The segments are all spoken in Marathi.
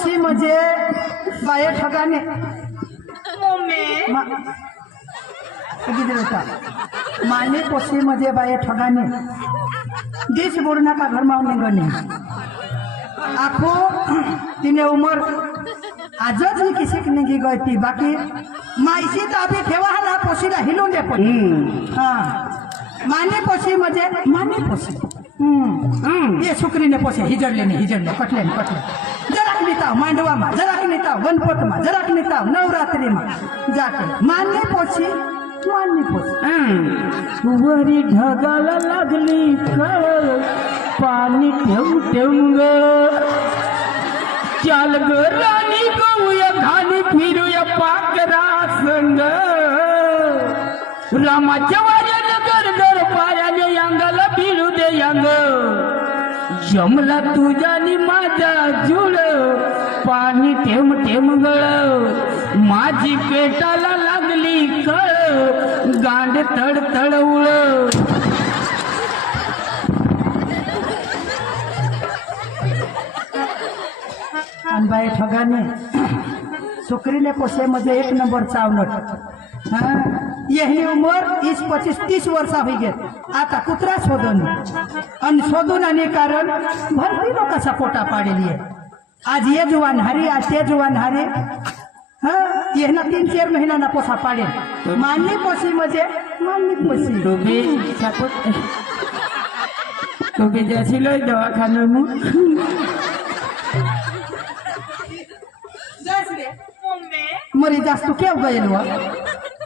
पोशी म्हणजे बाया ठगाने माने पोशी म्हणजे बाया ठगाने देश बोलना का घर मावने गने आखो तिने उमर आजच ही किसी की नहीं गई थी बाकी माईशी तो अभी ठेवा है ना पोशीला हिलून दे पण हाँ माने पोशी म्हणजे माने पोशी ये शुक्रीने पोसे हिजडले कटले જરાક નીતાવ માંડવામાં જરાક નીતાવ ગણપતમાં જરાક નીતાવ નવરાત્રીમાં જાકે માનની પોછી वरी ढगाला लागली कळ पाणी ठेव ग चाल ग राणी गऊया घाणी फिरूया पाकरा संग रामाच्या वाऱ्यानं गरगर पायाने अंगाला भिडू दे अंग जमला तुझ्या नि माझा जुळ पाणी ठेम गळ माझी पेटाला लागली कळ गांड तड उळ अनबाई ठगाने शुक्रीने पोसे मध्ये एक नंबर चावलट यही उमर 20-25-30 वर्ष हो गए आता कुत्रा शोधून आणि शोधून आणि कारण भरती लोकांचा पोटा पाडेली आहे आज ये जुवान हारी आज ते जुवान हारी ये ना 3-4 महीना ना पोसा पाडे माननी पोसी म्हणजे माननी पोसी तो भी जैसी लो दवाखाने में मरी जास्त केव गયેલ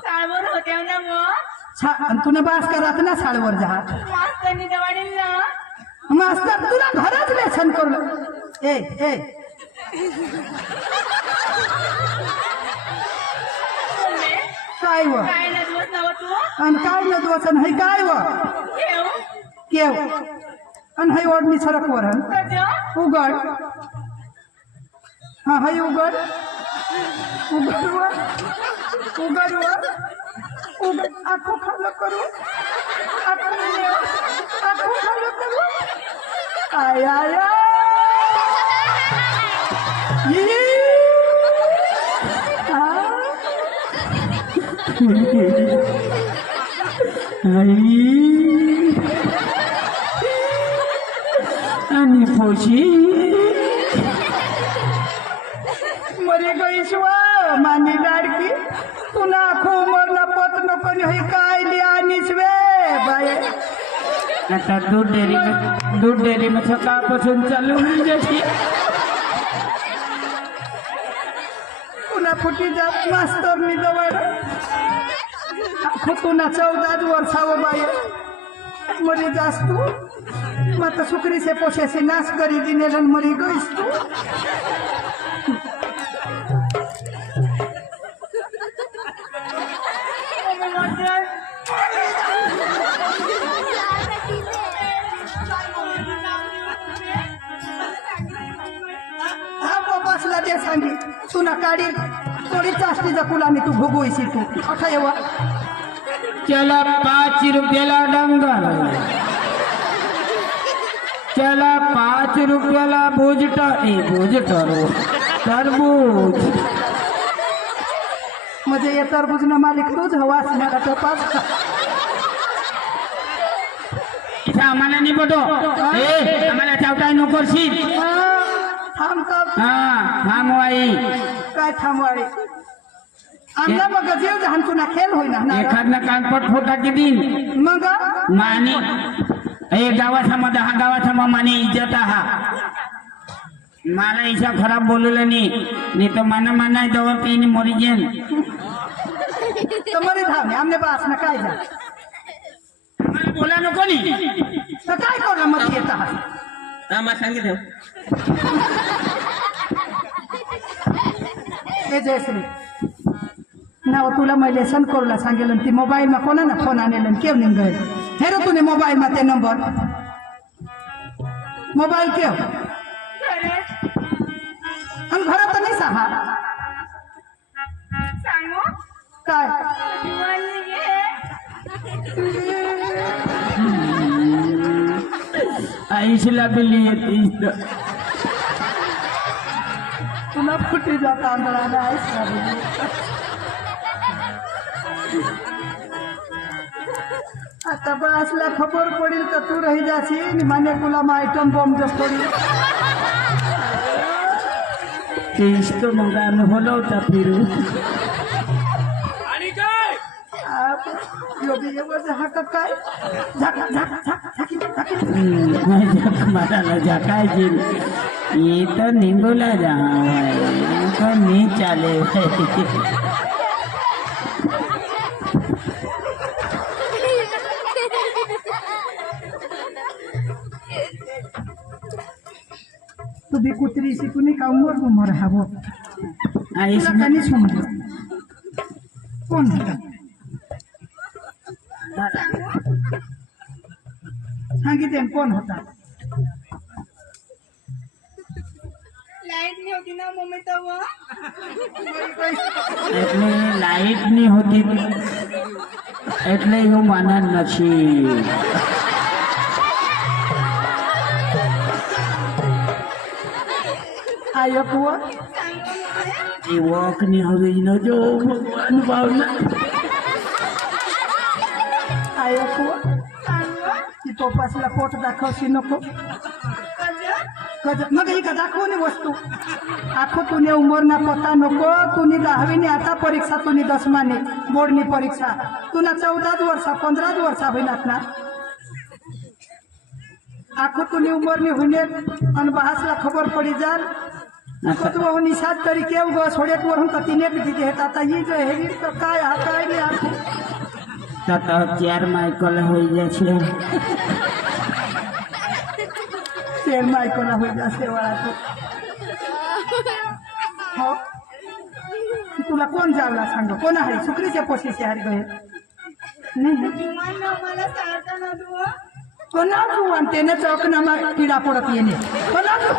साळवर होत्या ना मग तुला बास करत ना साळवर जा मास्तरनी दवाडील ना मास्तर तुला घरच लेसन करू ए काय व काय ना दिवस नव तू आणि काय न दोसन है काय व केव आणि है ओढणी सरक वरण उघड हा है उघड आखो खालो करू आखो खालो करू आया आणि पोशी मरी गई शिवा मानी लाडकी पुन्हा आखो उमरला पत नको हे काय लिहानीस वे बाय आता दूध डेअरी में सकाळपासून चालू होईल जाते पुन्हा फुटी जात मास्तरनी जवळ आखो पुन्हा 14 वर्षावर बाय मरी जास तू मग सुकरी से पोसे से नाश करी दिने मरी गईस तू ते सांगी तुला काढी थोडी जास्ती जकुलाने तू भोगोयसी तू अठा येवा चला 5 रुपयाला डंगर चला 5 रुपयाला भोजटरो तरबूज म्हणजे ये तरबूज न मालिक तूच हवास मला तपास आम्हाला नाही पटो आम्हाला चावताय नकोशी थांबवाई काय थांबवाई आमला मग जीव जहान तुला खेळ होईना एखादना कानपट फोटा की दिन मग मानी हे गावासमोर हा गावासमोर माने इज्जत हा मला ऐसा खराब बोलवलं नाही तर माना दवा पीने मरी जेन तर मरी धावणे आमने पास ना काय जा मला बोला नको नी तर काय करू मग येत आम्हाला सांगितलं हे जयश्री नाव तुला मैं लेसन करूला सांगेल ती मोबाईल में कोणा ना फोन आणेल केव निघ गए हेरो तूने मोबाईल में ते नंबर मोबाईल केव हम घरात नाही सहा सांगू काय आईशला बिल्ली येते तुला फुटीचा तांदळा आहेस का रे? आता बसला खबर पडेल तर तू रही जाशील माने तुला आयटम बॉम्ब जस पडेल ते इष्ट मग हलवता होता फिरू योगी हा काय झाका झाका झाका झाकी झाकी मला झाकायची ये तो निंबूला जा तो नहीं चाले तू भी कुत्री सी तूने का उमर हवो तुला कनी समज कोण होता सांगितले कोण होता लाईट नाही होती ना मम्मी तेव्हा એટલે લાઈટ ની હોતી એટલે હું માના નથી आयो कुवा એ વોક ની હવે ન જો ભગવાન ભાવના आयो कुवा ती पप्पासला पोट दाखवशी नको मग ही का दाखवणे वस्तू आखो तुने उमरना पता नको तुनी 10वी आता परीक्षा तुनी 10माने बोर्डनी परीक्षा तुला 14 वर्षा 15 वर्षा होईनात ना आखो तुनी उमरनी होईने आणि बहासला खबर पडी जाल तो निशाद तरी केव ग सोडेत वरून तर तिने दिते हेत आता ही जो हेवी तो काय हा काय नाही आखो તો 4 માઇકલ હોઈ જશે शेर मायकोला होई जासे वाळा तो हो तुला कोण जावला सांग कोण आहे सुक्रीच्या पोशीचे हरी गए नाही मला सांगता ना तू कोणा तू आणते ना चौकनामा किडा पडत येणे कोणा तू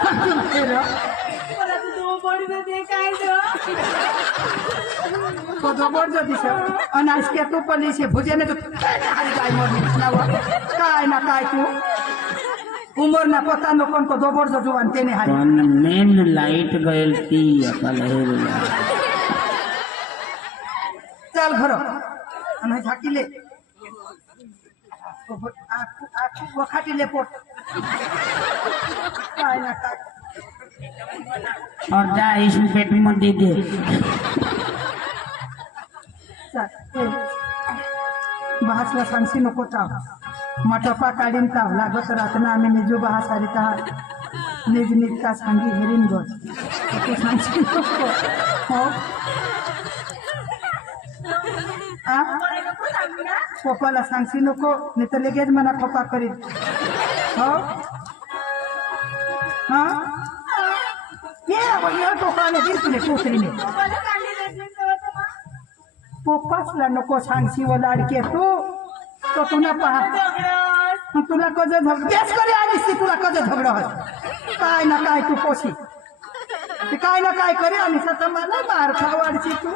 मला तू बडी दे काय तो जबर जो दिस अनाज के तू पलीसे भुजेने तो हरी गाय मोर काय ना काय तू उमर ना पता नको को जबर जो जुवान तेने हारी પણ મેન લાઈટ ગયેલ તી અકલ चल घर आणि झाकीले वखाटीले पोट काय ना काय और जा इस पेट में दे दे बहासला सांगशी नको ताव मटपा काढीन ताव लागत रातना आम्ही निजू बहासारी ता निज निजता सांगी हेरीन गो तू सांगशी नको हो आ पप्पाला सांगशी नको नाही तर लगेच मला पप्पा करीन हो हा ये टोकाने दिल तुले टोकरीने मला काढली देत नाही तेव्हा पप्पासला नको सांगशी व लाडके तू तो तुला पहा झगडा तुला कज झगड तेच करे आलीस ती तुला कज झगड काय ना काय तू पोशी ते काय ना काय करे आणि स्वतः मला मार खावाडची तू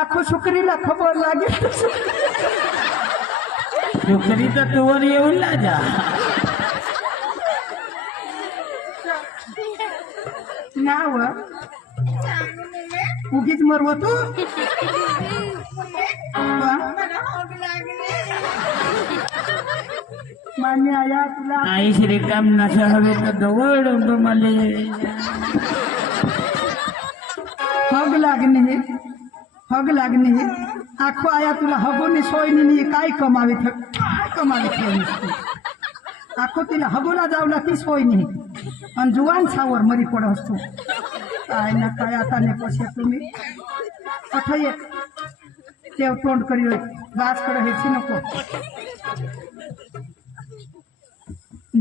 आखो शुक्रीला खबर लागेल છોકરી તો તુવર એવું લાજા नाव सांगू मम्मी उगीच मरव तू मला हॉग लागली मान्य आया तुला आई श्रीकाम नशा हवे तो दवड मले हग लागणे आखो आया तुला हगोनी सोयनी नाही काय कमावी आखो तिला हगोला जावला ती सोय नाही आणि जुवान सावर मरी पड असतो काय ना काय आता ने पशे तुम्ही अठय तेव तोंड करी गास कडे हेची नको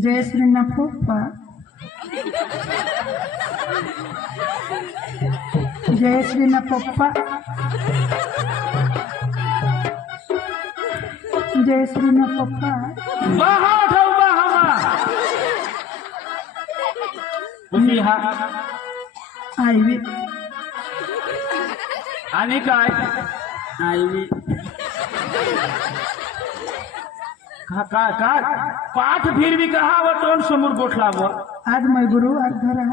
जय श्री ना पप्पा जय श्री ना पप्पा जय श्री ना पप्पा बहा ठेव बहा तुम्ही हा आईवी आणि काय आई का पाठ फिरवी कहा व तोंड समोर गोठला व आज मै गुरु आज धरा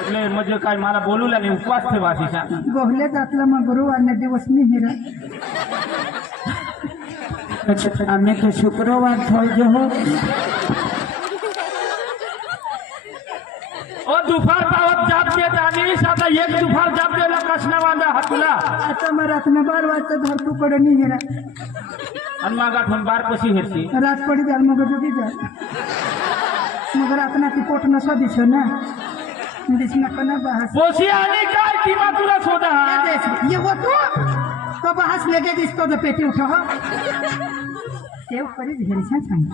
એટલે म्हणजे काय मला बोलूला नाही उपवास ठेवा तिचा गोहले जातलं मग गुरु आणि दिवस मी हिरा અમે તો શુક્રવાર થઈ ગયો ओ दुपार पावत जाप देत आणि आता एक दुपार जाप द्यायला कसना वांदा हातुला आता मग रात्र 12 वाजता धरतू कडे मी हिरा आणि मग आठवण बार कशी हेरती रात पडी जाल मग जुदी जाल मग रातना ती पोट नसो दिसो ना दिसना कना बहास पोशी आणि काय किंवा तुला शोधा ये वो तो बहास लेके दिसतो तो पेटी उठो हो सेव करी घेरशा सांग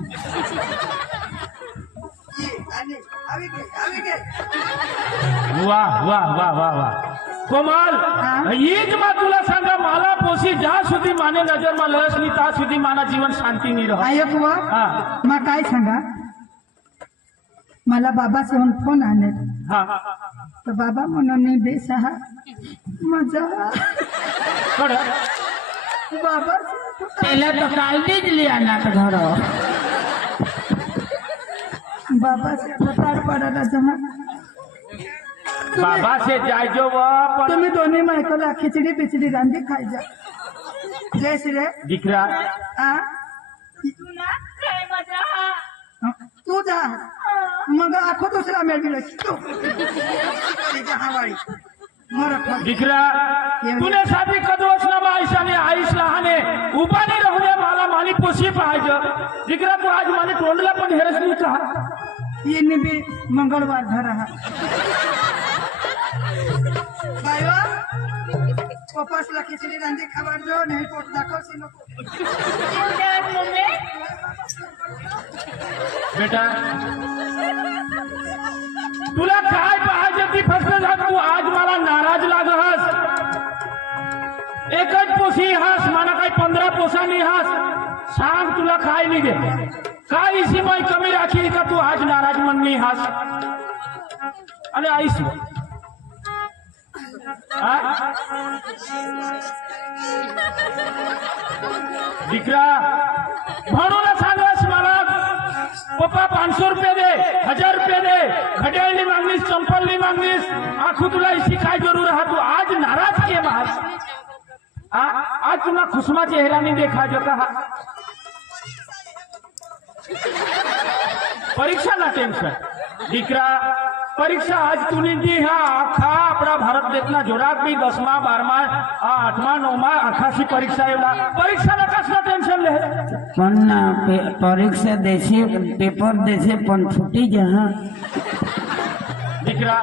वाह वाह वाह वाह वाह कोमल हीच मग तुला सांगा मला पोशी ज्या सुधी माने नजर मा लस नाही त्या सुधी माना जीवन शांती नाही राहत ऐक व हा मग काय सांगा मला बाबाचे फोन आले हा तर बाबा म्हणून मी बेसहा मजा कड बाबा પેલા તો કાલથી જ લ્યા ના તો ઘરો बाबा से बतार पडायला जमा बाबा से जायजो व पण तुम्ही दोन्ही मायकोला खिचडी बिचडी रांधी खायचा जय श्री दीकरा आ तू ना काय मजा हा तू जा मग आखो दुसरा मेळविला तू हवाळी मरत दीकरा तुने साधी कदवस ना आईशाने आईश लहाने उपानी राहू दे मला माली पोशी पाहायचं दीकरा तू आज माने तोंडला पण हेरस नाही का ये भी मंगळवार धरा बायवा पप्पासला खिचडी रांधी खाবার दो नाही पोट दाखवशी नको डॅड मम्मी बेटा तुला काय पाहायचं ती फक्त झाड तू आज मला नाराज लागहस एकच पोशी हास मला काही 15 पोसा नाही हास सांग तुला काय नाही दे काय इसी माई कमी राखी का तू आज नाराज मन नाही हास आणि आईस दीकरा म्हणून सांगस मला पप्पा 500 रुपये दे 1000 रुपये दे घड्याळनी मागणीस चंपलनी मागणीस आखू तुला इसी काय जरूर हा तू आज नाराज के महास आज तुला खुशमा चेहरानी देखा जो कहा परीक्षा ना टेन्शन दीकरा परीक्षा आज तूने दी हा आखा आपला भारत देशना जोरात बी 10मा 12मा 8मा 9मा आखाशी परीक्षा एवढा परीक्षा ना कसला टेन्शन ले પણ પરીક્ષા દેશે પેપર દેશે પણ છૂટી જા दीकरा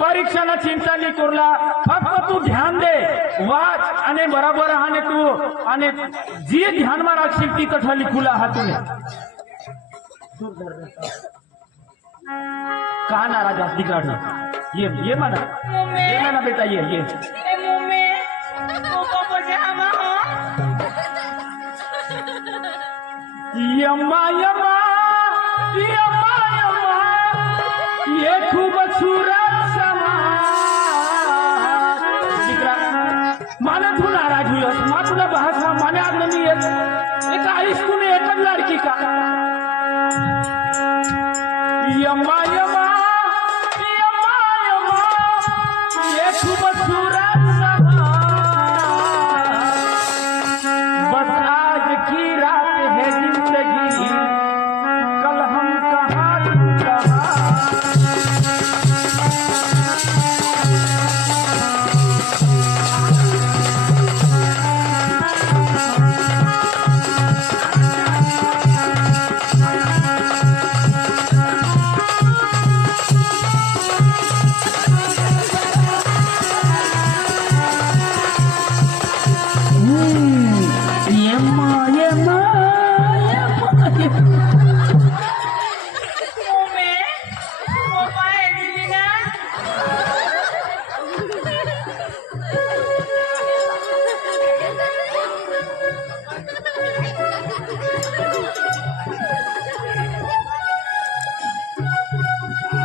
परीक्षाला चिंता नाही करला फक्त तू ध्यान दे वाच आणि बरोबर आणि तू आणि जी ध्यान मा राखशील ती कथा लिखुला हातूने का नाराज आहे दीकरा ये म्हणा ये म्हणा बेटा ये ए मम्मी पप्पा मजा हा यम्मा यम्मा यम्मा यम्मा ये खूबसूरत समा दीकरा माने तू नाराज हुईस मा तुला भाषा माने आज नाही येत एक आईस तूने एकच लड़की का यम्मा यम्मा यम्मा यम्मा ये खूबसूरत समा बस आज की रात है जिंदगी कल हम कहाँ कहाँ એમાં એમાં मम्मी पप्पा आहे दिली ना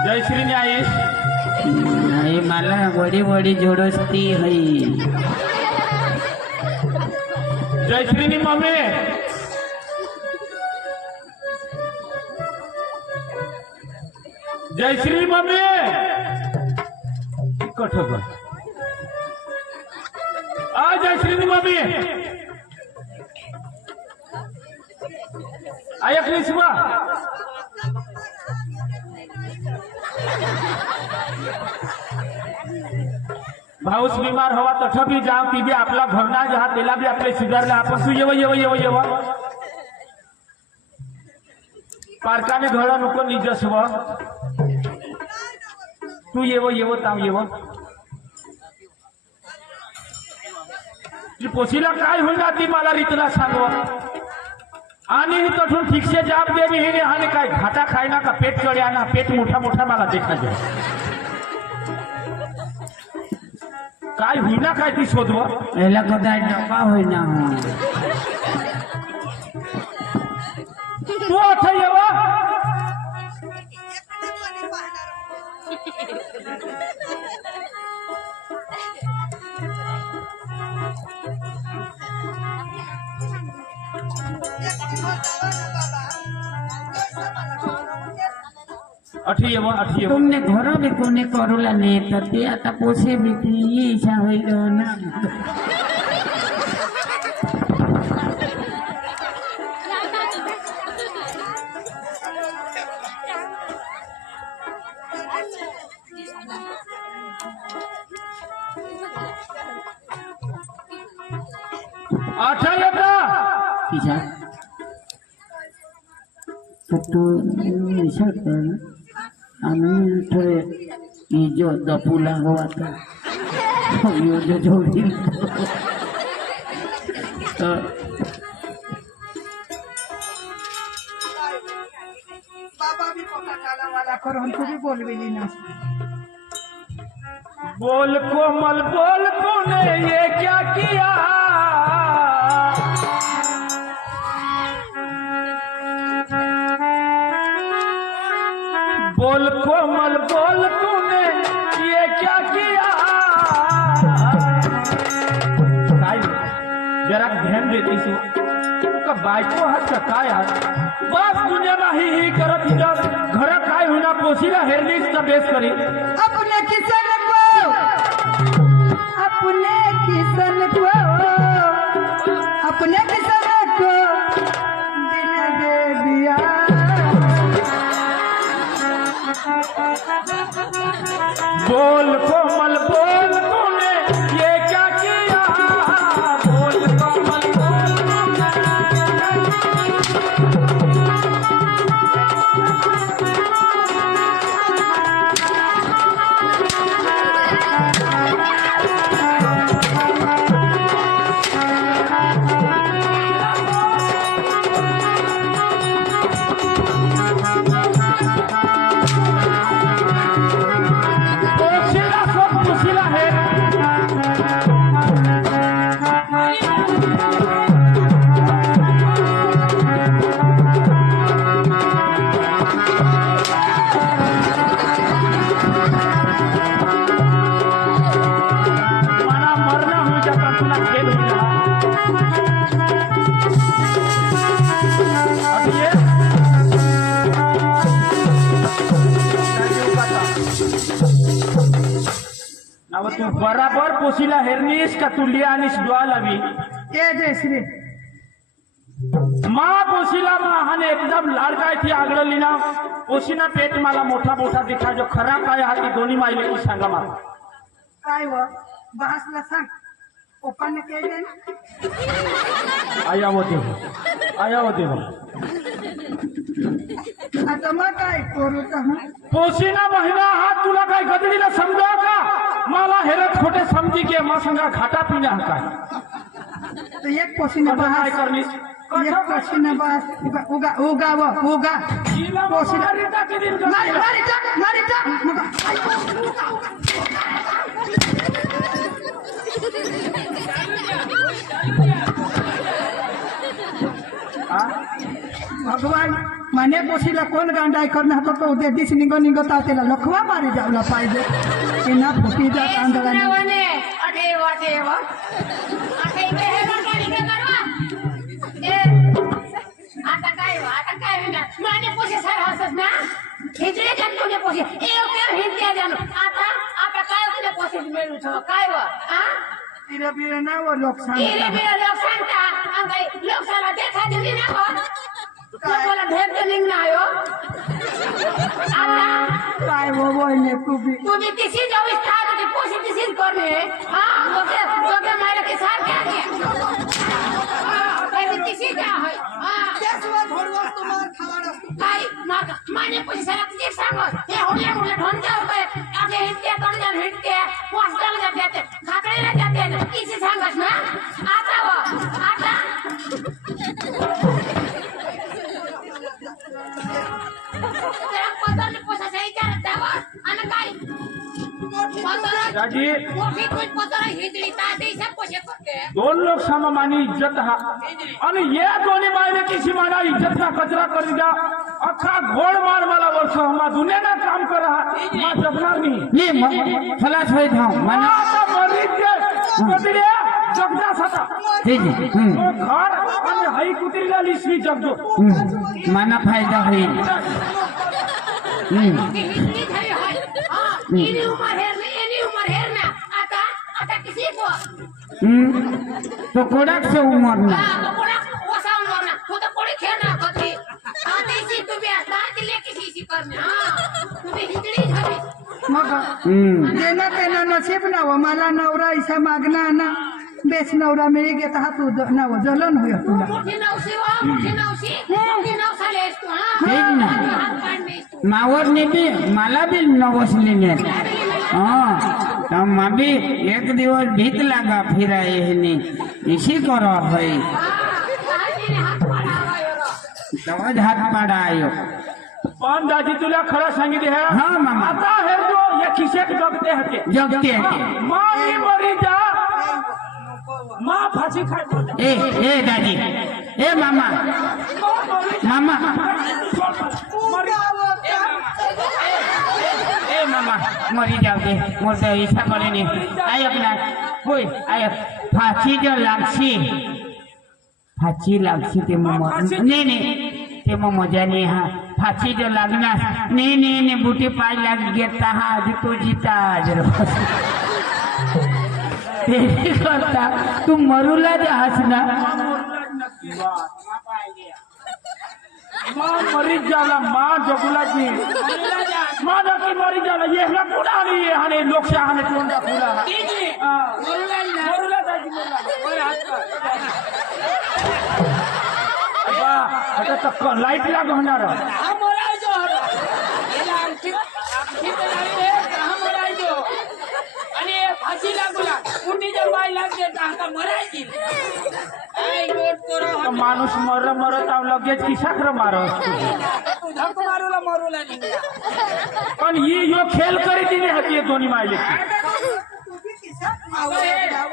जय श्री न्यायेश એ માલા વડી વડી જોડોસ્તી હઈ जय श्री नी मम्मी जयश्री मम्मी कठ आ जयश्री मम्मी ऐकलीस बा भाऊस बीमार हवा तठ भी जाव ती बी आपला घरना जहा त्याला बी आपले सुधारला आपण तू येव पारकाने घडा नको निजस्व तू येव ताव येव ती पोशीला काय होईल ती मला रीतला सांगव आणि ही तठून ठीकसे जाब दे मी हे आणि काय घाटा खायना का पेट चढ्या ना पेट मोठा मोठा मला देखा जाय काय होईना काय ती शोधव एला कदाय डबा होईना तू अठ येव अठी येव तुमने घरों में कोने करोला ने तते आता पोसे बेटी ये इच्छा होई ना अठा येता किसा तो ऐसा कर आम्ही थोडे ये जो दपुला हुआ था यो जो जोड़ी बाबा भी पोता काला वाला करो हमको भी बोलवेली ना बोल कोमल बोल तूने ये क्या किया बोल कोमल बोल तूने ये क्या किया काय जरा ध्यान दे दीसू का बायको हात का काय हात बस दुनियाला ही करत हिजत घर काय होईना पोशीला हेरलीच तर बेस करी अपने किसन को अपने किसन को अपने किसन को दिल दे दिया बोल कोमल बोल तूने ये क्या किया बोल कोमल बोल पोशीला सब पोशीला है मला मरना हुई जाता तुला खेल हुई जा अभी ये अब तू बराबर पोशीला हेरनीस का तू लिया आणि डोळा लावी ए जयश्री मा पोशीला मा हाने एकदम लाडकाय थी आगळली ना पोशीना पेट मला मोठा मोठा दिखा जो खरा काय हा ती दोन्ही मायले की सांगा मला काय व बहासला सांग ओपन केले आया होते आता मग काय करू तर पोशीना महिना हा तुला काय गदडीला समजा का मला हेरत खोटे समजी के मा संगा घाटा पिण्या काय तर एक पोशीने आता काय बहास करनीस एक पोशीने बहास उगा उगा व उगा हिला पोशीला मारी टाकी दिन का? नाही मारी टाक उगा हा? भगवान माने पोशीला कोण गांडाय करणार तो उद्या दिस निघता त्याला लखवा मारी जावला पाहिजे की ना फुटी जा तांदळाने आता काय माझे पोसे सर हसत ना हिजडे जान तुझे पोसे एक हिजडे जानो आता काय तुझे पोसे मिळू छ काय व हा तिरे बिरे ना वो लोक इरे सांगता बिरे लोक सांगता अंगाई लोकसाला देखा दिली ना हो लोकाला भेट दिली ना आयो आता काय वो बोलने तुम्ही तिशी जाऊ इच्छा तुझी पोसे तिशी करणे हा लोके मारे के साथ क्या काय तिशी क्या है हा त्याशिवाय थोडं तुम्हाला खाणार असतो काय माने पैसे सारा तुझे सांग हे होले ढोन जाऊ काय आगे हिटके तोंड हिटके पोस्टल जाते खाकडेला जाते किसी सांगस ना आता व आता त्या पदरने पैसा सही करत दावा आणि काय राजी मोठी कोण पदर हिजडी ता देशा पैसे करते दोन लोक सममानी इज्जत हा आणि या दोन्ही मायने किसी माना इज्जतचा कचरा करी द्या अख्खा घोड मार मला वर्ष मा दुनियाना काम कर रहा मा जगणार नाही ये खलास होई था माना आता मरीत कुत्रिया जगदा सता जी जी घर आणि हाई कुत्रीला लिसवी जगदो माना फायदा होईल हिजडी झाली हाय हा इनी उमर हेर ना आता किसी को तो कोडाक से उमर ना तो कोणा वसा उमर ना तो कोणी खेळणार कधी आदेशी तुम्ही आता दिले किसी करणे हा तुम्ही हिजडी झाली मग देना तेना नसीब ना वो मला नवरा ऐसा मागना ना बेस नवरा मिळी घेत हा तू नव जलन होय तुला मोठी नवसाले असतो हा तेच ना. हात काढणे असतो मावर ने भी मला भी नवसली ने हाँ तो माँ भी एक दिवस भीत लगा फिर आए ने इसी करो है हात पाडावा एवढं. तवज हात पाडा आयो पण दादी तुला खरं सांगितले है हाँ मामा आता हे जो या खिशेक जगते हते जगते है माई मरी जा माँ फांसी खाए ए दादी ए मामा मामा ए मामा मरी जाओ दे मोर तो ऐसा करे नहीं आय अपना कोई आय फांसी जो फांसी लागसी ते मम नहीं ते मम मजा नहीं हा फांसी जो लागना नहीं बूटी पाय लाग घेता हा आधी तो जीता आज ते करता तू मरूला जास ना माँ मरी जाला माँ जगुला जी माँ नक्की मरी जाला ये ना कुड़ा नहीं है हने लोकशा हने टोंडा खुला मरुला जायची आता तक लाईट लाग होणार फाशी लागला कुठे जर बाई लागते आता मरायची माणूस मरत आव लगेच की साखर मारत धक्क मारूला निघला पण ही यो खेळ करी दिली होती दोन्ही मायले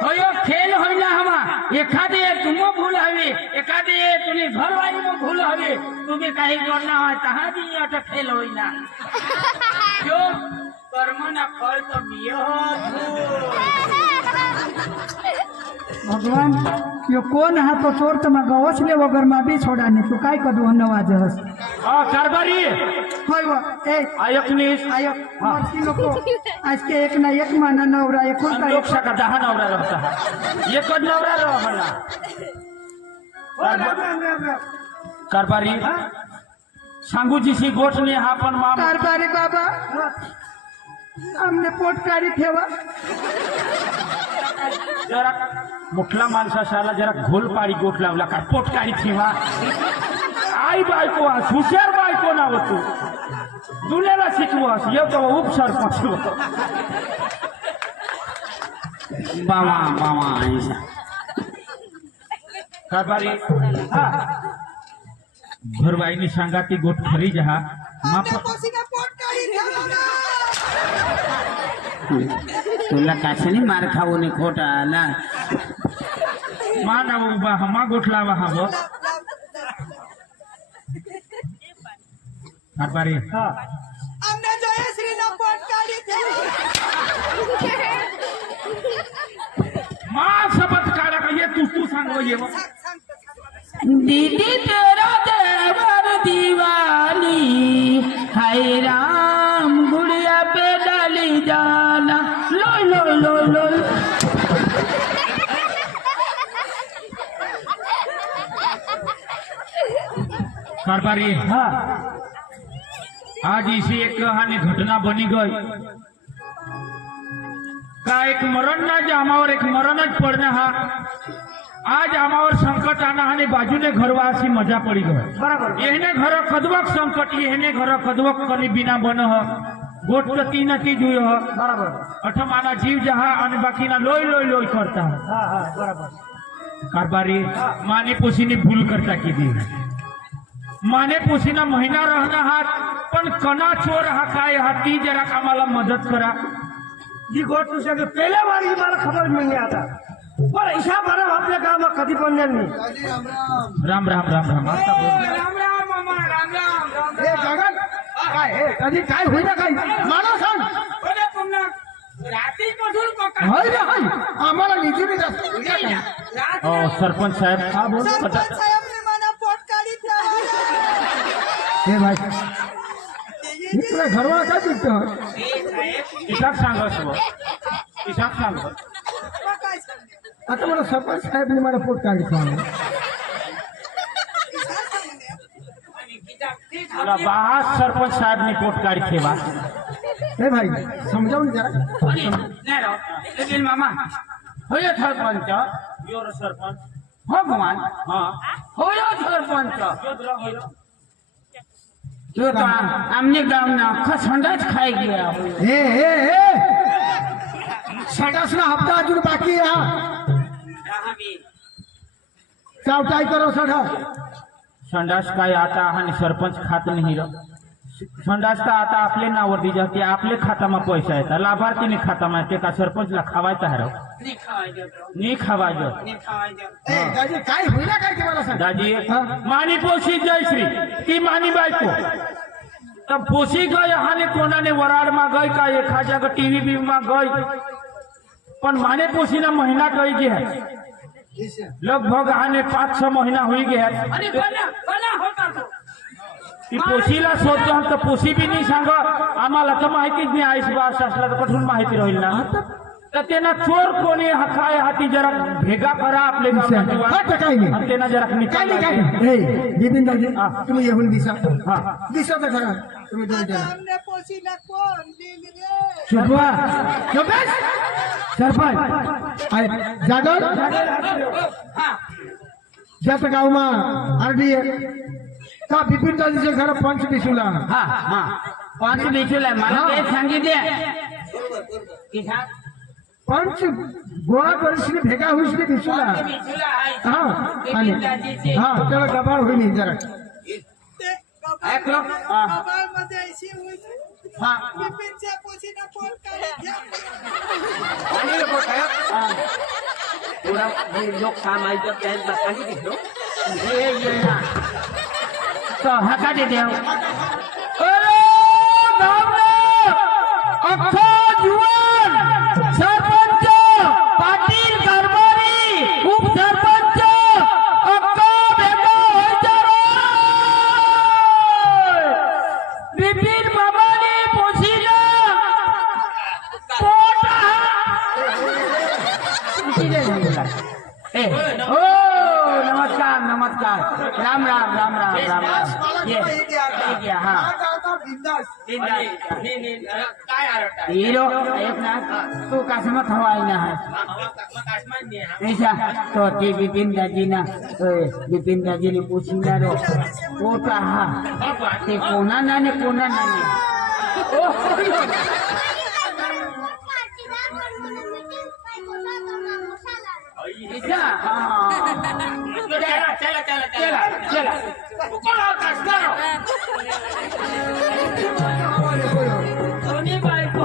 हो खेल होई ना हमा एखादे तुम भूल हवे एखादे तुम्ही घरवाली में भूल हवे तुम्ही काही जोडना हो तहा भी अट खेल होई ना जो कर्म ना फल तो मियो भगवान यो कोण हा तो चोर तर मग गवसले वगर मा बी छोडा नाही तू काय करू नवाज हस हा कारभारी होय व ए आयकनीस आयो मरती नको आज के एक ना एक माना नवरा एकूण काय लोकशा का 10 नवरा रहता एक नवरा रह मला कारभारी सांगू जिसी गोठ ने हा पण माम कारभारी बाबा हमने पोटकारी ठेवा जरा मुठला माणसाशाला जरा घोल पाडी गोठ लावला का पोटकारी ठेवा आई बायको हुशार बायको ना होतो दुलेला शिकवस येतो उपसरपंच बाबा बाबा ऐसा कारभारी हा घरवाईनी सांगा ती गोठ खरी जहा माप तुला काशनी मार खाऊ ने खोटा आला मा ना उभा हमा गोठलावा हवं कारभारी हा अમને જયશ્રીના પોટકારી मा सबत काढा का ये तू सांगव ये दीदी तेरा देवर दीवानी हाय साई राम गुड़िया पे डाली जाना लो लो लो लो कारभारी हाँ आज इसी एक कहानी घटना बनी गई का एक मरण ना जे आम्हावर एक मरणच पडणं हा आज आम्हावर संकट आणा आणि बाजूने घरवासी मजा पडी गई बराबर येहने घर कदवक संकट येहने घर कदवक कनी बिना बन गोट तो तीन ती जुय बराबर अठमाना जीव जहा आणि बाकीना लोय लोय लोय करता हाँ हाँ बराबर कारभारी माने पोसीने भूल करता की दी माने पोसीना महिना रहना हात पण कना चोर हा काय हा ती जरा आम्हाला मदत करा जी गोष्ट तुझ्या पहिल्या वारी मला खबर मिळली आता पण हिशा भरा आपल्या गावात कधी पण नाही राम राम राम राम आता बोल. राम राम मामा राम राम राम हे जगन काय हे कधी काय होईना काय मला सांग अरे पुन्हा रात्रीपासून पका होय रे होय आम्हाला निजुरी जास्त सरपंच साहेब हा बोल सरपंच साहेबने मला पोट काढीत हे भाई इकडे घरवा काय पिकतो इशाक सांगा इशाक सांगा काय आता मला सरपंच साहेबने मला पोट काढित मला बाहा सरपंच साहेब ने पोट काढी ठेवा हे भाई समजावून जरा नाही राव लेकिन मामा होय सरपंच योर सरपंच हो भगवान हा होय सरपंच योद्रा होय यो तो आमने गाव ना अख्खा संडास खाई गया हे हे हे सटासना हप्ता अजून बाकी आहे हा चावटाई करो सटा संडास काय आता आणि सरपंच खात नाही र संडास का आता आपले नावर दी जाते आपले खातामा पैसा येतात लाभार्थीने खातामा ते का सरपंचला खावायचा आहे नी खावायचं ए दाजी काय होईना काय ते मला सांग दाजी मानी पोशी जयश्री ती मानी बायको तब पोशी गई हाने कोणाने वराड मा गई का एखा जगह टीवी बी मा गई पण माने पोशी ना महीना गई जे है लगभग हाने 5-6 महीना हुई गया आणि बना होता तो ती पोशीला शोधतो तर पोशी बी नाही सांग आम्हाला तर माहितीच नाही आईस बास असला तर कुठून माहिती राहील ना तर त्यांना चोर कोणी हा काय हाती जरा भेगा करा आपले काही नाही आणि त्यांना जरा काय निकाल नाही काय नाही हे बिपिन दाजी हा. तुम्ही येऊन दिसा हा. दिसा तर खरा तुम्ही दोन जण आमने पोशीला कोण दिली रे शुभवा सरपंच जाधव ज्याच गावમાં आरडी का बिपिन दाजीचे घर पंच दिसूला हा हा पाच बेचूला मला हा. ते सांगितले की हा पंच गोळा करून भेगा होईल दिसूला बेचूला आहे हा आणि हा त्याला गबाळ होईल जरा ते एक लोक कबाळ मध्ये अशी होईल हा बिपिनच्या पोशीला पोट काढीत घ्या आणि लोक थोडा लोक सामायचं त्यांना सांगितलं हे येणार तो हका दे देव अरे गावना अख्खा जुवान सरपंच पाटील कारभारी उपसरपंच अख्खा भेगा व्हायचा रे बिपिन बाबाने पोशीला पोट ए ओ नमस्कार नमस्कार राम राम राम राम राम राम ये हा हीरो एक ना तू कासमत हवाई ना है ऐसा तो ती बिपिन दाजी ना बिपिन दाजी ने पूछी ना रो वो का हा ते कोणा ना ने ऐसा चला कोणी बायको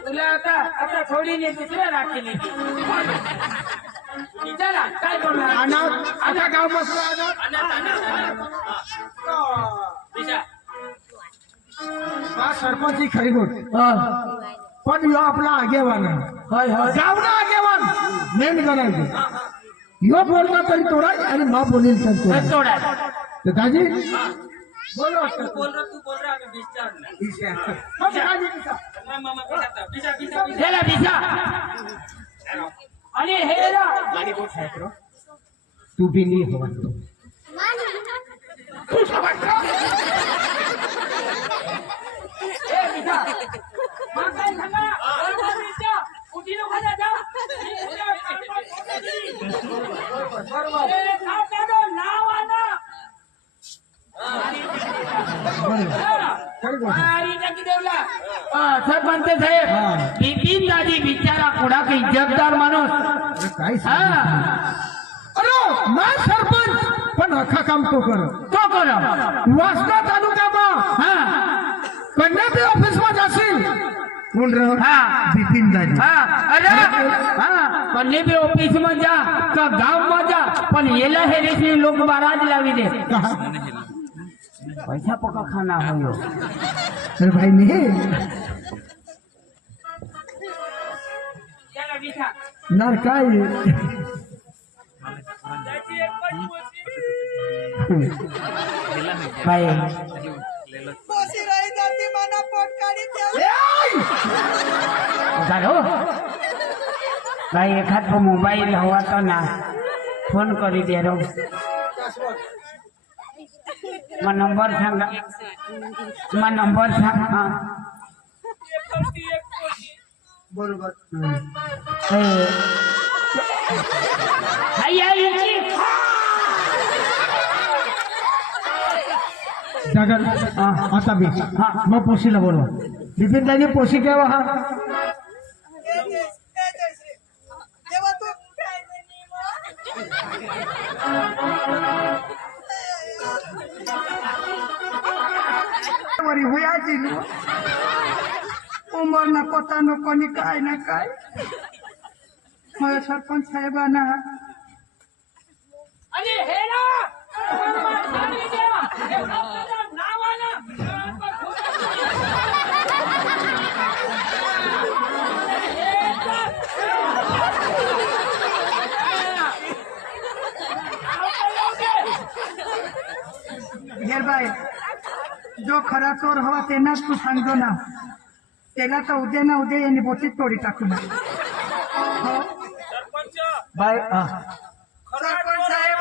तुला आता थोडी नाही दुसऱ्या राखी चला काय बोलणार आता गाव बसला हा सरपंच ही खरी गोष्ट पण यो आपला आगेवान आहे. होय होय गावना आगेवान मेन करायचं यो बोलला तरी तोडा आणि न बोलेल तर तोडा. तोडा तर दाजी बोलो तू बोल रहा मैं विचार चला बिसा आणि हे ना तू भी नहीं हवा ए बिसा मग काय सांगा बिसा उठी नको जा नाव आला सरपंच साहेब बिपिन दादी बिचारा कुडा का इज्जतदार माणूस काय हा अरे ना सरपंच पण अख्खा काम तो कर तो कर वासना तालुक्याમાં हा कन्यापी ऑफिसમાં जाशील कोण रे हा बिपिन दाजी हा अरे हा पण बी ऑफिस में जा का गांव में जा पण येला हे रेसनी लोक बाराज लावी दे पैसा पका खाना हो यो अरे भाई नहीं चला बिठा ना काय भाई पोसी रही जाती मना पोट काढी ठेव झालो भाई एखाद तो मोबाईल हवा तो ना फोन करी दे रो मग नंबर सांगा मग नंबर सांग हा बरोबर जगन आता भी हाँ मग पोशीला बोलवा बिपिन दाजी पोशी केव्हा हा जेव्हा तू काय वरी हुयाची उमर ना पता न कोणी काय ना काय माझ्या सरपंच साहेबांना अरे हे ना बाई जो खरा चोर हवा त्यांनाच तू सांगतो ना त्याला तर उद्या ना उद्या यांनी बोटीत तोडी टाकू ना बाय सरपंच साहेब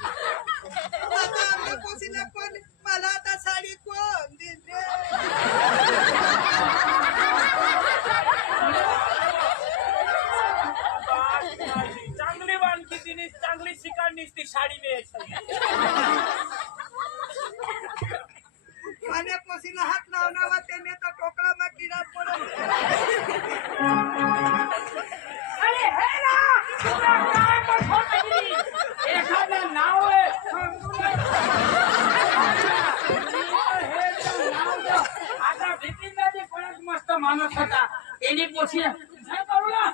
आता आमच्या पोसीला कोण मला आता साडी कोण दिली चांगली बांधली तिने चांगली शिकाडली ती साडी न्यायची माझ्या पोसीला हात लावणार त्याने तर टोकळा मग किडा पडत अरे हे ना तुला काय पण फोन दिली एखादं नाव आहे आता बिपिन दादी परत मस्त माणूस होता त्यांनी पोशी करू ना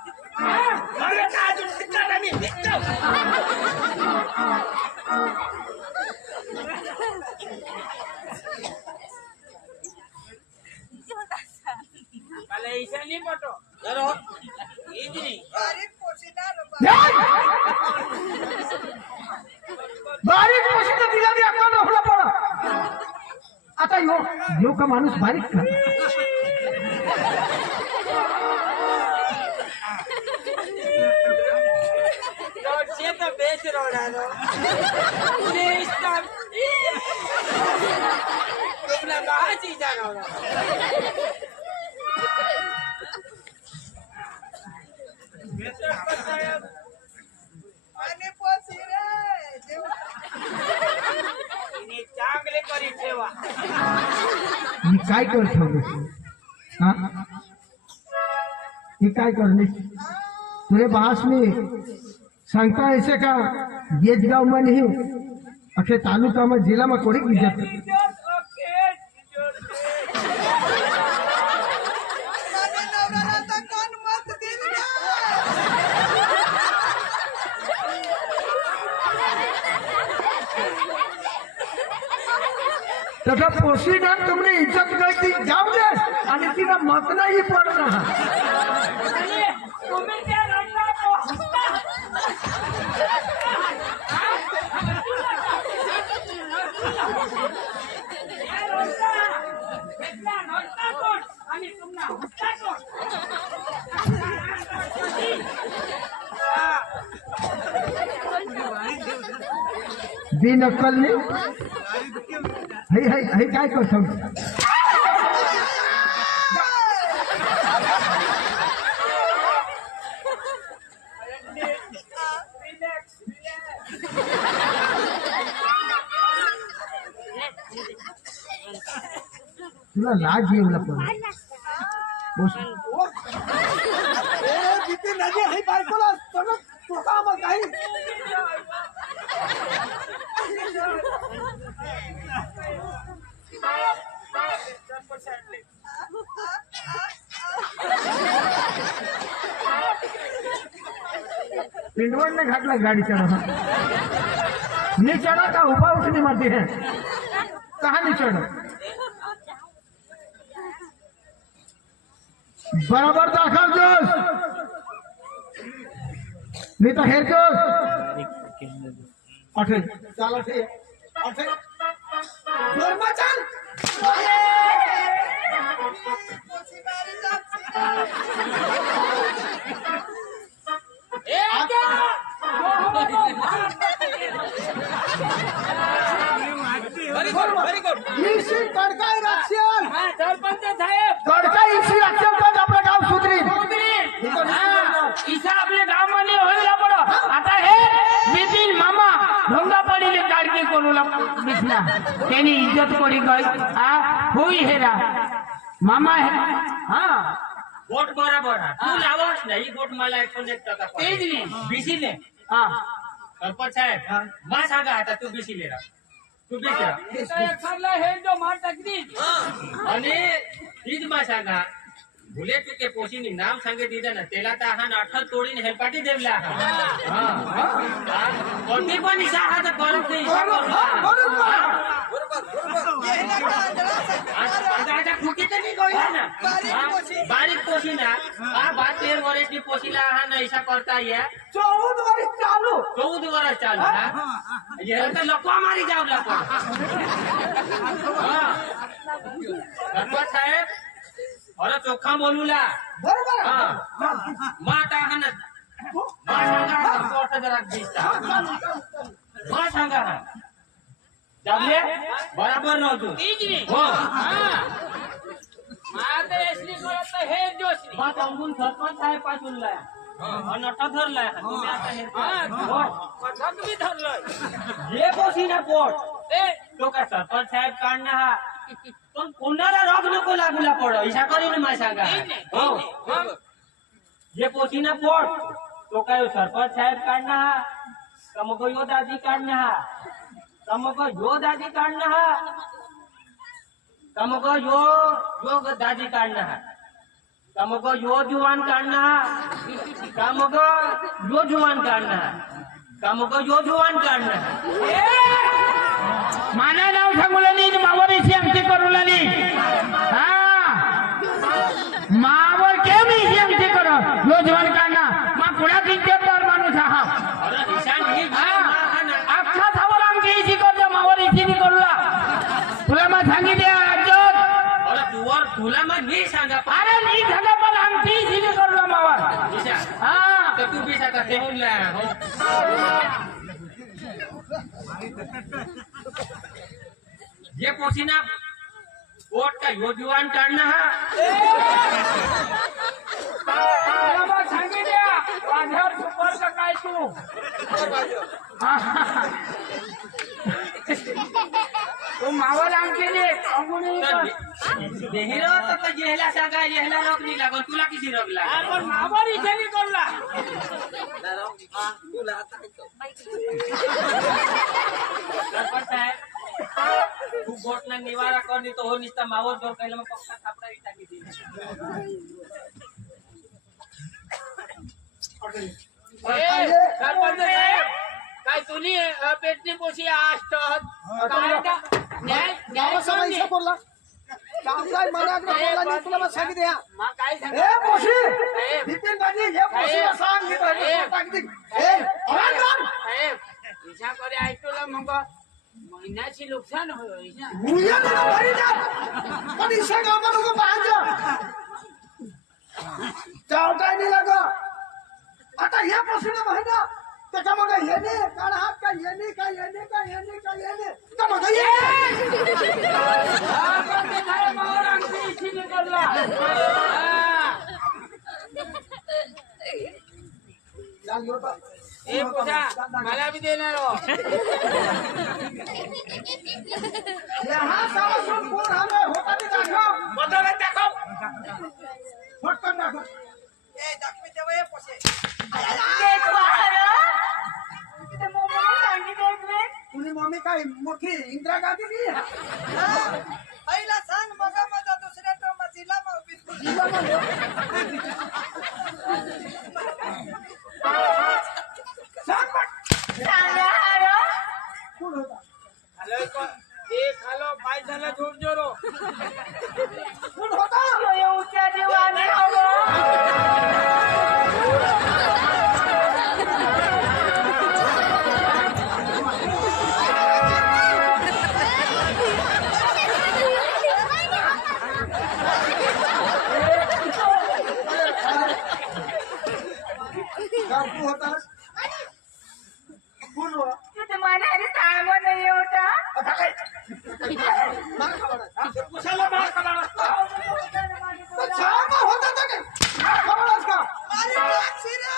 ईशानी पटो बारीक पोसीला बारीक पोशी तर तिला बी अक्कल नसला पडा आता यो का माणूस बारीक का बेच रोडा तुमने कहा चीजा आणि पोसी रे चांगले करी ठेवा मी काय कर ठेवले हा मी काय करणे तुझे बास में सांगता ऐसे का येच गाव में नहीं अखे तालुका में जिला में कोई इज्जत माझ्या नवऱ्याला आता कोण मत दिलं तर तसा पोशीनं तुमने इज्जत करती जाऊ दे आणि तिला मत नाही पडणार तुम्ही त्या रडला तो हसता. त्या रडला. त्या रडला कोण? आणि तुम्हाला हसता कोण? दिन अक्कल नाही हे काय करतो तुला लाज येऊ लागतो जिथे नदी आहे बायकोला सगळं स्वतः मग काही पिंडवण ने घाटला गाड़ी चढ़ा नहीं चढ़ा था ऊपर उठनी मरती है कहा नहीं चढ़ा बराबर दाखल जोश नहीं तो हेर जोश अठे चल अठे अठे जोरमा चाल इसी कडकाई राक्षण सरपंच साहेब कडका इसी राक्षण का आपलं गाव सुधरी इथं आपल्या गावामध्ये व्हायला पडो आता हे बिपिन मामा ढोंगा पडीले काढके करूला बिसना त्यांनी इज्जत कोणी गई हा होई हेरा मामा हे हा वोट बराबर आहे. तू लावस नाही वोट मला 101% तेच नाही. बीसीले हा सरपंच साहेब मा सांगा आता तू बीसीले राह तू बीसी राह ठरला हे जो मार टाकली आणि हीच मा सांगा भुले तुके पोशीनी नाम सांगे दिलं ना त्याला तर हा अठ्ठल तोडीने हेलपाटी देवला कोणती पण इशा हा तर करत नाही आता खुटी तर नाही गोळी ना बारीक पोशी ना हा 13 वर्षाची पोशीला हा ना इशा करता ये 14 वर्ष चालू 14 वर्ष चालू ना हे तर लकवा मारी जाऊ लागतो सरपंच साहेब अरे चोखा बोलूला बरोबर मा टाका ना मा सांगा कोर्ट जरा दिसता मा सांगा ना जमले बराबर नव्हतो हो माझं एसली करत हे जोशी मा सांगून सरपंच साहेब पासून लाय नटा धरलाय तुम्ही आता हे हो कथा तुम्ही धरलं जे पोशी ना पोट ते तो काय सरपंच साहेब काढणं हा पण कोणाला रोग नको लागूला पडो इशा करीन मा सांगा हो जे पोशी ना पोट तो काय सरपंच साहेब काढणं हा कमको यो दादी काढणं हा कमको यो दादी काढणं हा कमको यो दादी काढणं हा कमको यो जुवान काढणं हा कमको यो जुवान काढणं हा कमको यो जुवान काढणं हा माना नाव सांगूला नाही मावरीशी आमची करूला नाही हा मावर केम इशी आमची करो यो जवान काढणं मा कुणा किंचतर माणूस हा अरे ईशान ही अख्खा सावला आमची इशी करतो मावर इशी नाही करूला तुला मग सांगितले आजोत अरे तुला मग मी सांगा अरे नाही झालं पण आमची इशी नाही करूला मावर ईशा हा तर तू बी सांगा ते होऊन लाय हो जे पोसीना पोट का यो जुवान काढणं हा तुला मग सांगितले माझ्यावर सुपर का काय तू तू मावल आमची देहिरो तर जेहला सांगा जेहला रोग नाही लागल तुला किती रोग लागला पण मावर इथे नाही करला सरपंच साहेब तू बोटना निवारा करनी तो हो निस्ता मावर जोर कैला मग पक्का थापडा इटा किती सरपंच साहेब काय तुम्ही पेटणी पोशी असतात काय न्याय बोलला काय मला बोलला नाही तुला मग सांगितलं मग काय सांग ए पोशी साहेब. नितीन बाजी हे पोशीला सांग मी तुला टाकते ए अरे कोण साहेब हिशा करे ऐकलं मग महिन्याची नुकसान होईल ना मुया ना भरी जा पण इसे गामा लोग बांध जा चावटाय नाही लागा आता हे पोशीला महिना त्याच्यामध्ये येणे काढ हात का येणे का येणे का येणे का येणे त्यामध्ये मला बी देणार हो. यहाँ सावसून कोण आलं होता ते दाखव बदल दाखव फटकन दाखव ए दाखवी देवा हे पोसे तुझी मम्मी काय मोठी इंदिरा गांधी नी पहिला सांग मग माझा दुसऱ्या टोमाचीला मग सांग पण कोण होता हॅलो ते खालो पाय झाला जोर जोरो कोण होता गाव तू होतास कोण होता आता काय मार खावाडा कुशाला मार खाला छामा होता तर काय मार खावाडास का अरे टाकशी रे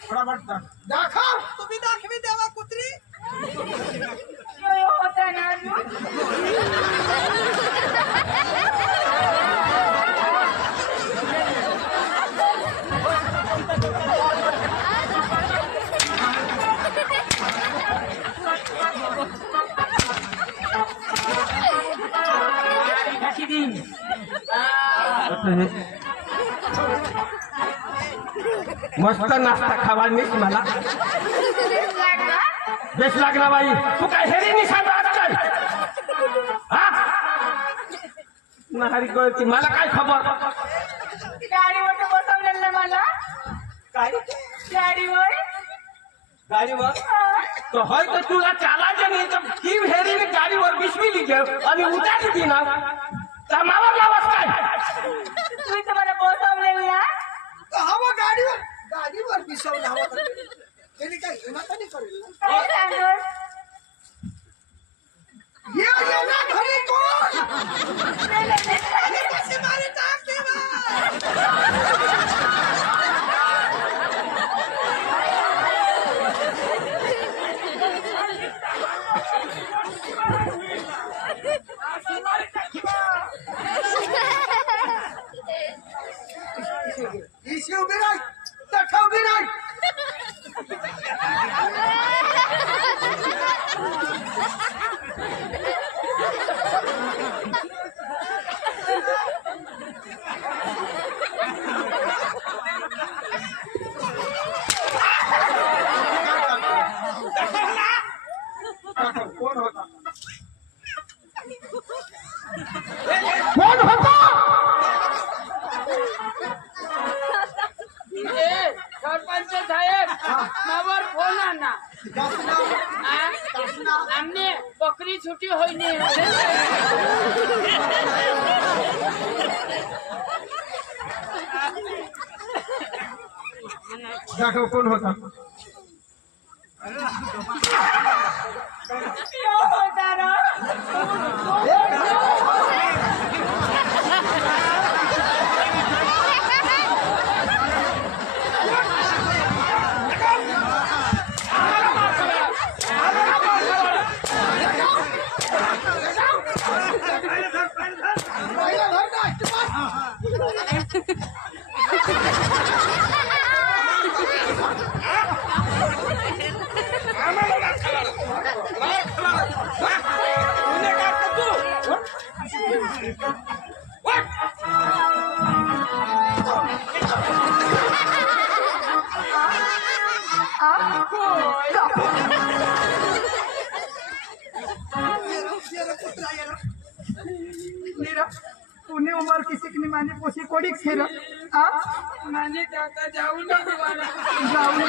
फटाफट दाखव तुम्ही दाखवी देवा कुत्री मस्त नाश्ता खावानीस मला बेस लागला बाई तू काय हेरी निशाण काय हा नारी कळती मला काय खबर गाडीवर बसवलेलं मला काय गाडीवर गाडीवर तो होय तर तुला चालायचं नाही तर ती हेरीने गाडीवर बिस्मिली घे आणि उतारी ती ना तर मावा गावात काय तुम्ही तुम्हाला बसवलेलं ना हवा गाडीवर पिसवलं हवा त्यांनी काय हिमातानी करेल ना काय सांगत ये ना घरी कोण अरे कशी मारी टाक देवा इशी उभी राह तठा उभी राह कोण होता कोण होता सरपंच साहेब मावर फोन आणा आमने बकरी छुट्टी होईनी दाखव कोण होता आ? नीरा तूने उमर किसी की माने पोसी कोड़ी छेरा आ माने काका जाऊ ना तुम्हाला जाऊन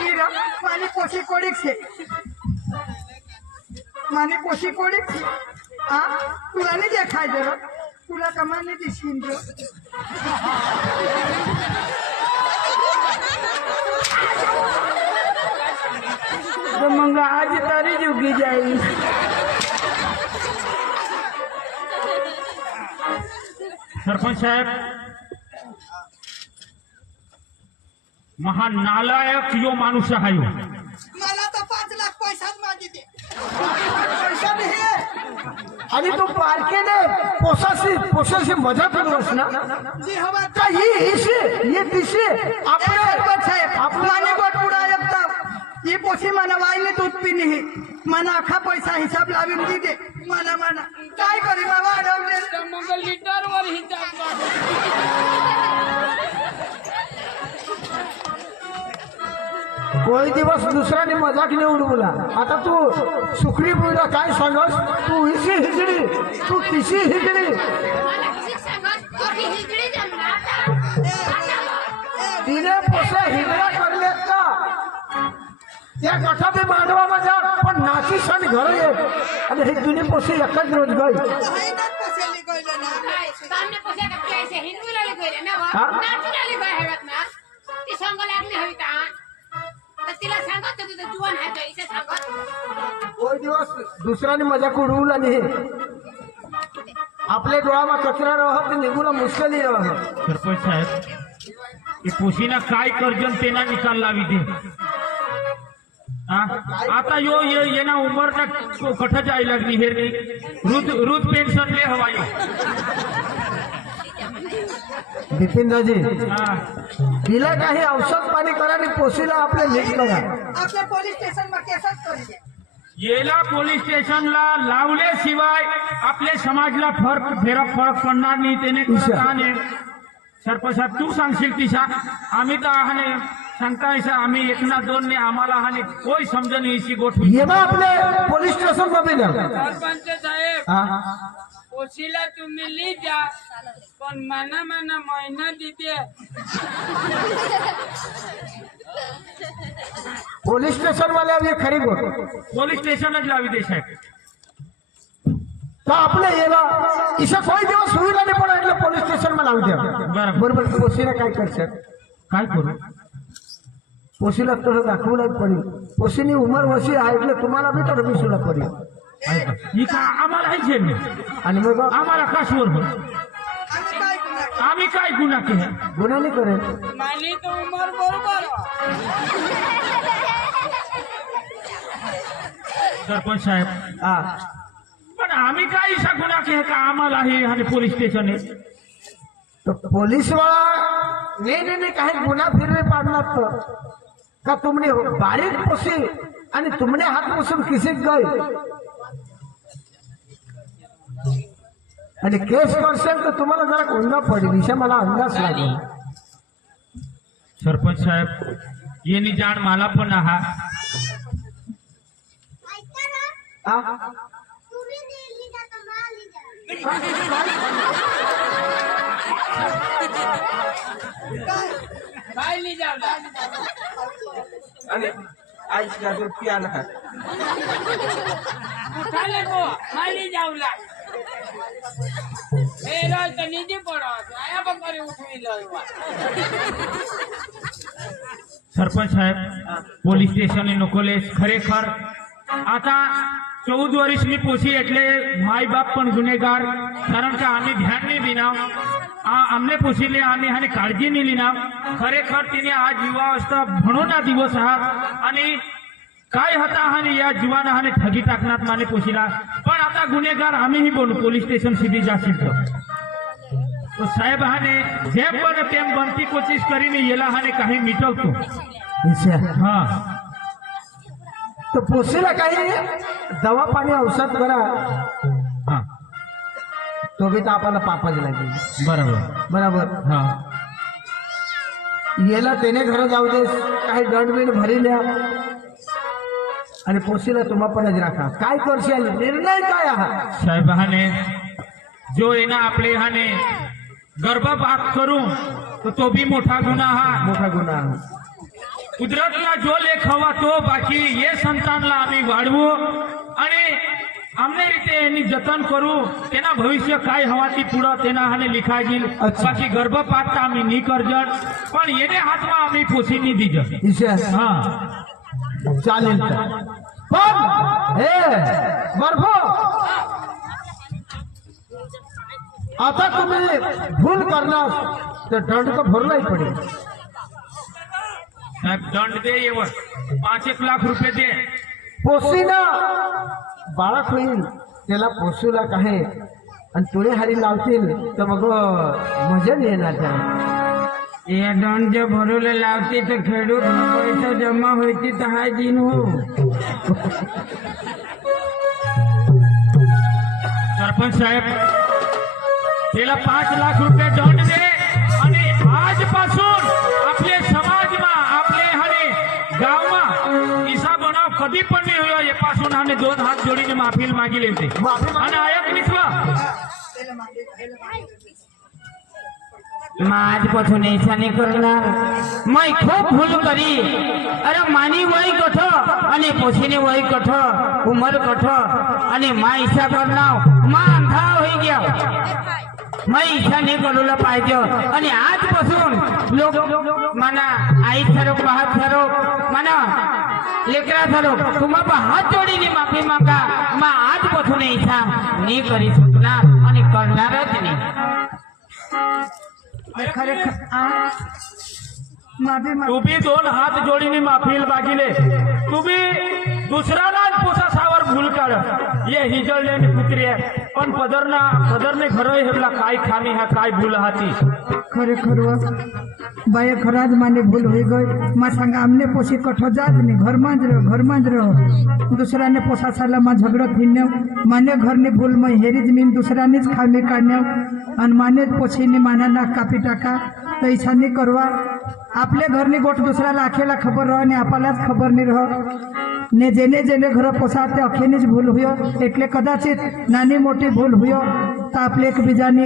नीरा माने पोसी कोड़ी छे माने पोसी कोड़ी आ तुला नहीं देखाय जरा तुला कमाने दिशीन जो तो मग आज तरी जुगी जाईल सरपंच साहेब महानालायक यो माणूस आहे ह्यो. मला तो 5 लाख पैसाच मागिते पैसा नाही आणि तू पारकेने पोसाशी मजा करतोस ना जी हवा का ही हिशी ये दिशी आपले सरपंच साहेब आपलाने गोट पुढा एकदा ही पोशी मला वाईने दूध पिणी मला अख्खा पैसा हिसाब लावून दे मला काय करी मला अडवले मग लिटरवर हिसाब काढ. कोई दिवस दुसऱ्याने मजाक नाही उडवला आता तू सुखरी बोला काय सांगस तू हिशी हिजडी तू तिशी हिजडी मला किती सांगत की हिजडी जमला आता तिने पोसे हिजडा करलेत का त्या गठा बी मांडवा मजा पण नाची सण घर येत आणि हे जुनी पोसे एकच रोज गई काय सामने पोसे का कैसे हिंदू लाले गइले ना हा? नॅचरली बाहेरत ना ती संग लागली हवी का तर तिला सांगत होती तर जुवान आहे का इथे सांगत कोई दिवस दुसऱ्याने मजाक उडवला नाही आपल्या डोळ्यामा कचरा राहत निघून मुश्किली राहत सरपंच साहेब हे पोशीना काय कर्जन तेना निकाल लावी दे हा? आता यो ये ना उमर ना कठ जाय लागली हेर नाही रुद पेन्शन ले हवा यो. बिपिन दाजी हा. तिला काही औषध पाणी करा आणि पोशीला आपले नीट करा आपल्या पोलीस स्टेशन मध्ये केसच करू दे येला पोलीस स्टेशनला लावल्याशिवाय आपल्या समाजला फरक पडणार नाही त्याने करत आहे. सरपंच साहेब तू सांगशील ती सांग आम्ही तर आहाने सांगता ऐसा आम्ही 1 ना 2 ने आम्हाला हाने कोई समजन इसी गोठवी ये बा आपले पोलीस स्टेशन मध्ये द्या सरपंच साहेब हा? पोशीला तुम्ही ली जा पण मना महिना देते पोलीस स्टेशन वाले ये खरी गोष्ट पोलीस स्टेशनच लावी दे साहेब. तर आपले येला इशा कोई दिवस होईल आणि पण એટલે पोलीस स्टेशन मध्ये लावू द्या बरोबर. बरोबर पोशीला काय करशात काय करू पोशीला थोडं दाखवलं पडेल पोशीनी उमर वशी आहे એટલે तुम्हाला बी थोडं विसरला पडेल ही का आम्हाला आहे झेल आणि मग आम्हाला काशवर हो आम्ही काय गुन्हा केला गुन्हा नाही करेल माली तो उमर बरोबर सरपंच साहेब हा पण आम्ही काय असा गुन्हा केला का आम्हाला हे आणि पोलीस स्टेशन आहे तो पोलीस वाला नाही काही गुन्हा फिरवे पाडणार तर का तुमने बारीक पोसी आणि तुमने हात पुसून खिसीत गए आणि केस करशाल तर तुम्हाला जरा गोंधळ पडेल इशा मला अंदाज लागेल सरपंच साहेब येणी जाण मला पण आहा हा? काय ली जावला आणि आईच गाजर पियाला हा. उठाले को माली जावला ए रोज तो नीचे पड़ो आया बकरी उठवी लो सरपंच साहेब पोलीस स्टेशन नकोले खरेखर आता 14 वर्ष मी पोसी એટલે माय बाप पण गुन्हेगार कारण का आम्ही ध्यान नाही दिना आमने पोसीले आम्ही हाने काळजी नाही लिना खरेखर तिने आज युवावस्था म्हणून हा दिवस आहात आणि काय होता हाने या जीवाना हाने ठगी टाकणार माने पोसीला पण आता गुन्हेगार आम्हीही बनू पोलीस स्टेशन सीधी जाशील तो साहेब हाने जेम पण तेम बनती कोशिश करीने येला हाने काही मिटवतो इशा. हा तर पोसीला काही दवा पाणी औषध करा हा तो बी तर आपल्याला पापाच लागेल बरोबर बरोबर हा याला त्याने घर जाऊ दे काही दंड बिंड भरी द्या आणि पोसीला तुम्हा पण राखा काय करशाल निर्णय काय आहात साहेबाने जो आहे ना आपले ह्याने गर्भपात करू तर तो भी मोठा गुन्हा हा. मोठा गुन्हा. कुदरतला जो लेख हवा तो बाकी ये संतानला आम्ही वाढवू आणि आमने रीते यांनी जतन करू. तेना भविष्य काय हवा ती पुढं तेना हाने लिखा येईल. अच्छा. बाकी गर्भपात तर आम्ही नाही करजण पण येणे हातमा आम्ही पोसी नाही दिजन. ईश्वर हा चालेल तर. पण हे बर्फो आता तुम्ही भूल करणार तर दंड तर भरलाही पडेल. साहेब दंड दे येवर 5-1 लाख रुपये दे. पोसीना बाळक होईल त्याला पोसूला काय आणि तुळे हारी लावतील तर मग मजा नाही येणार त्याला. ये दंड जो भरोले लावती तो खेडूत पैसा जमा होती तो हाय दिन हो. सरपंच साहेब त्याला 5 लाख रुपये दंड दे आणि आजपासून आपले समाजमा आपले हाने गावमा इसा बनाव कधी पण नाही होयो. यापासून हाने 2 हात जोडीने माफी मागिले होते आणि आयक निसवा आजपासून ऐसा नहीं करणार. मैं खूप भूल करी. अरे मानी वही कठ आणि पोसीने वही कठ उमर कठ आणि मा ईशा करणार मा अंधा होई गया. मैं ईशा नहीं करूला पाहिजे आणि आजपासून लोक मना आई सरोक वाहत सरोक मना लेकरा सरोक तुम्हाला हात जोडीने माफी मागा. मा आजपासून ईशा नहीं करी शकणार आणि करणारच नाही. खरेखर माफी माग. तू भी 2 हात जोडीने माफी मागिले. तू भी दुसऱ्यालाच पोसासावर भूल काढ. ये हिजळले कुत्रे पण पदरने घर हेरला काय खामी हा काय भूल हाती. खरेखर बाय खराज माने भूल हो गई. माँ संगा हमने पोसी कठो जात नहीं घर मांज रहो दूसरा ने पोसा साला माँ झगड़ो फिरने माने घर ने भूल में हेरी जमीन दूसरा ने खामी काढणे आणि माने पोसी ने माना ना कापी टाका तर ऐसा नहीं करवा. आपले घर ने गोट दुसऱ्याला आखेला खबर रहो ने आपल्यालाच खबर नहीं रहो ने जेने जेने घर पोसा ते अखेनीच भूल हुयो. એટલે કદાચિત નાની મોટી ભૂલ હુયો તો આપણે એકબીજાની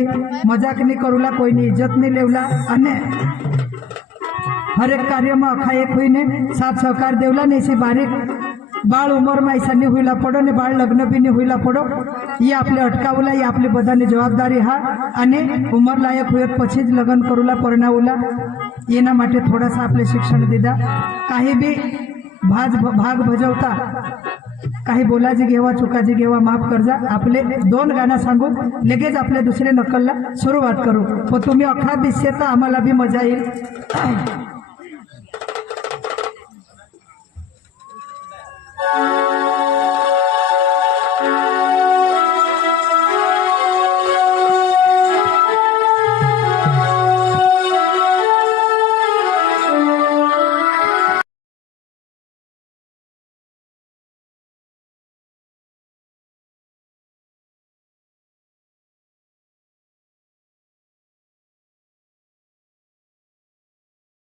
મજાક નહીં કરુલા કોઈની ઇજ્જત નહીં લેવલા અને હરેક કાર્યમાં અખા એક હોઈને સાથ સહકાર દેવલા ને એસી બારીક બાળ ઉંમરમાં ऐसा नहीं हुईला पडो ने बाळ लग्न बी नहीं हुईला पडो. ये आपले अटकावला ये आपली बधानी जवाबदारी हा અને ઉંમર લાયક હોયત પછી જ લગ્ન કરુલા પરણાવલા એના માટે થોડાસા આપણે શિક્ષણ દીધા. काही बी भाग भजवता काही बोलाजी घेवा चुकाजी घेवा माफ करजा. आपले 2 गाणं सांगू लगेच आपले दुसरे नकलला सुरुवात करू. पण तुम्ही अख्खा दिसते तर आम्हाला बी मजा येईल.